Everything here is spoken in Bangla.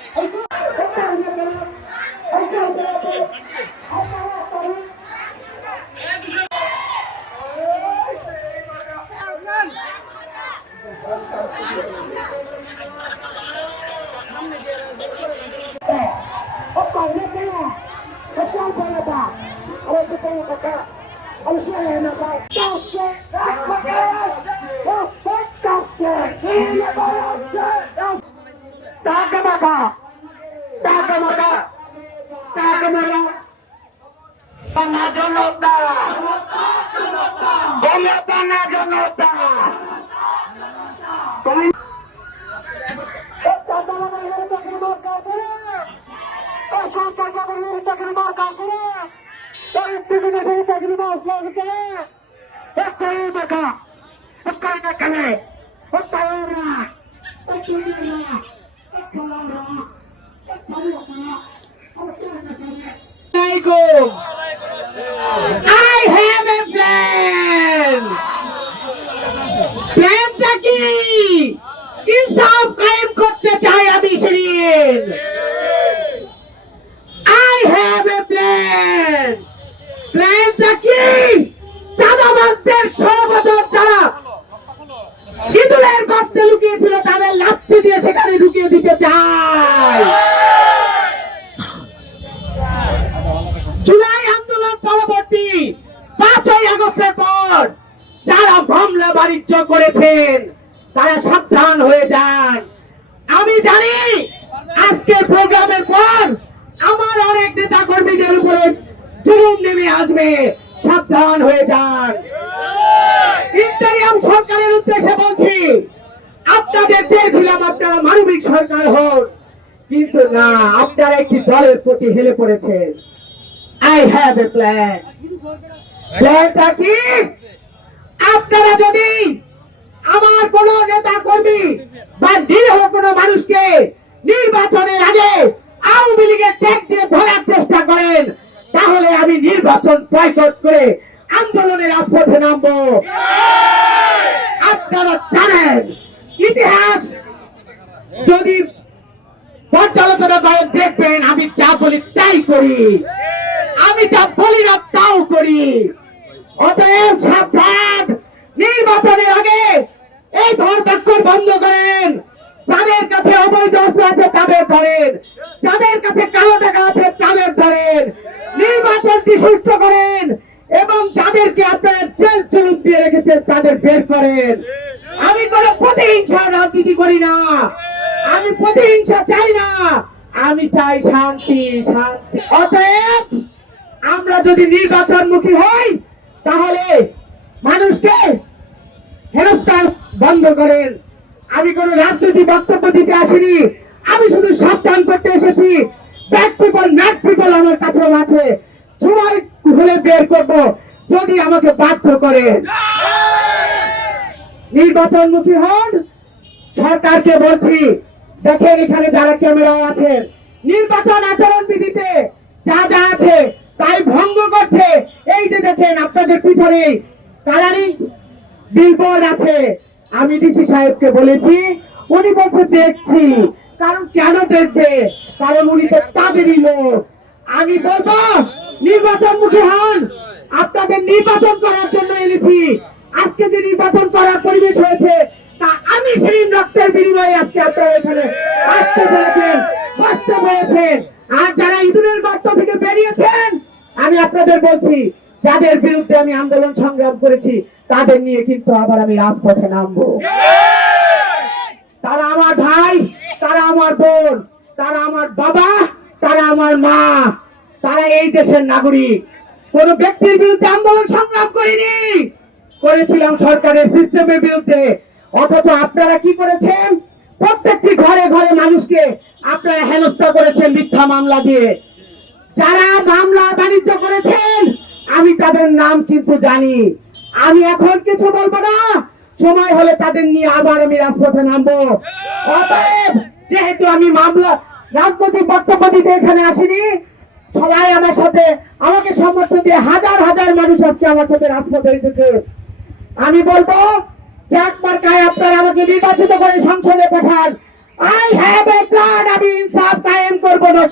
I have a plan. প্ল্যানটা কি? ইনসাফ কায়েম করতে চাই আমি Shirin. I have a plan. প্ল্যানটা কি? চাঁদাবাজদের 6 বছর যারা ইঁদুরের গর্তে লুকিয়েছিল তাদের লাথি দিয়ে সেখানে ঢুকিয়ে দিতে চাই। জুলাই আন্দোলন পরবর্তী 5ই আগস্টের পর যারা মামলা বাণিজ্য করেছেন তারা সাবধান হয়ে যান। আমি জানি আজকের প্রোগ্রামের পর আমার অনেক নেতা কর্মীদের উপরে জুলুম নেমে আসবে, সাবধান হয়ে যান। ইন্টারিয়াম সরকারের উদ্দেশ্যে বলছি, আপনাদের চেয়েছিলাম আপনারা মানবিক সরকার হন, কিন্তু না, আপনারা একটি দলের প্রতি হেলে পড়েছেন। I have a plan. প্ল্যানটা কি? আপনারা যদি আমার কোন নেতা কর্মী বা নিরীহ কোন মানুষকে নির্বাচনের আগে আওয়ামী লীগের ট্যাগ দিয়ে ধরার চেষ্টা করেন, তাহলে আমি নির্বাচন বয়কট করে আন্দোলনের রাজপথে নামবো। আপনারা জানেন ইতিহাস যদি পর্যালোচনা করেন দেখবেন আমি যা বলি তাই করি, আমি যা বলি না তাও করি। অতএব সাবধান, নির্বাচনের আগে এই ধরপাকড় বন্ধ করেন। যাদের কাছে অবৈধ অস্ত্র আছে তাদের ধরেন, যাদের কাছে কালো টাকা আছে তাদের ধরেন, নির্বাচনটি সুষ্ঠু করেন এবং যাদেরকে আপনারা জেল জুলুম দিয়ে রেখেছেন তাদের বের করেন। আমি কোন প্রতিহিংসা রাজনীতি করি না, আমি প্রতিহিংসা চাই না, আমি চাই শান্তি। শান্তি। অতএব আমরা যদি নির্বাচনমুখী হই তাহলে মানুষকে হেনস্থা বন্ধ করেন। আমি কোন রাজনীতি বক্তব্য দিতে আসিনি, আমি শুধু সাবধান করতে এসেছি। ব্যাড পিপল ম্যাড পিপল আমার কাছেও আছে, সময় হলে বের করব যদি আমাকে বাধ্য করে। নির্বাচনমুখী হন। সরকারকে বলছি, দেখেন এখানে যারা ক্যামেরা আছেন, নির্বাচন আচরণ বিধিতে যা যা আছে তাই ভঙ্গ করছে। এই যে দেখেন আপনাদের পিছনে কালারিং বিলবোর্ড আছে, আমি ডিসি সাহেবকে বলেছি, উনি বলছে দেখছি। কারণ কেন দেখবে? কারণ উনি তো তাদেরই লোক। আমি বলবো নির্বাচনমুখী হন, আপনাদের নির্বাচন করার জন্য এনেছি। আজকে যে নির্বাচন করার পরিবেশ হয়েছে তা আমি শিরিন রক্তের বিনিময়ে আজকে আপনারা এখানে আসতে পেরেছেন, বসতে পেরেছেন। আর যারা ইঁদুরের গর্ত থেকে বেরিয়েছেন, আমি আপনাদের বলছি, যাদের বিরুদ্ধে আমি আন্দোলন সংগ্রাম করেছি তাদের নিয়ে কিন্তু আবার আমি রাজপথে নামবো। তারা আমার ভাই, তারা আমার বোন, তারা আমার বাবা, তারা আমার মা, তারা এই দেশের নাগরিক। কোন ব্যক্তির বিরুদ্ধে আন্দোলন সংগ্রাম করিনি, করেছিলাম সরকারের সিস্টেমের বিরুদ্ধে। অথচ আপনারা কি করেছেন? প্রত্যেকটি ঘরে ঘরে মানুষকে আপনারা হেনস্থা করেছেন মিথ্যা মামলা দিয়ে। যারা মামলা বাণিজ্য করেছেন আমি তাদের নাম কিন্তু জানি। আমি এখন কিছু বলবো না, সময় হলে তাদের নিয়ে আবার আমি রাজপথে নামবো। অতএব যেহেতু আমি মামলা রাজনৈতিক বক্তব্য দিতে এখানে আসিনি, সবাই আমার সাথে আমাকে সমর্থন দিয়ে হাজার হাজার মানুষ আজকে আমার সাথে রাজপথে এসেছে। আমি বলবো, ট্যাগ মার্কায় আপনারা আমাকে নির্বাচিত করে সংসদে পাঠান। আই হ্যাভ এ প্ল্যান, আমি ইনসাফ কায়েম করবো না।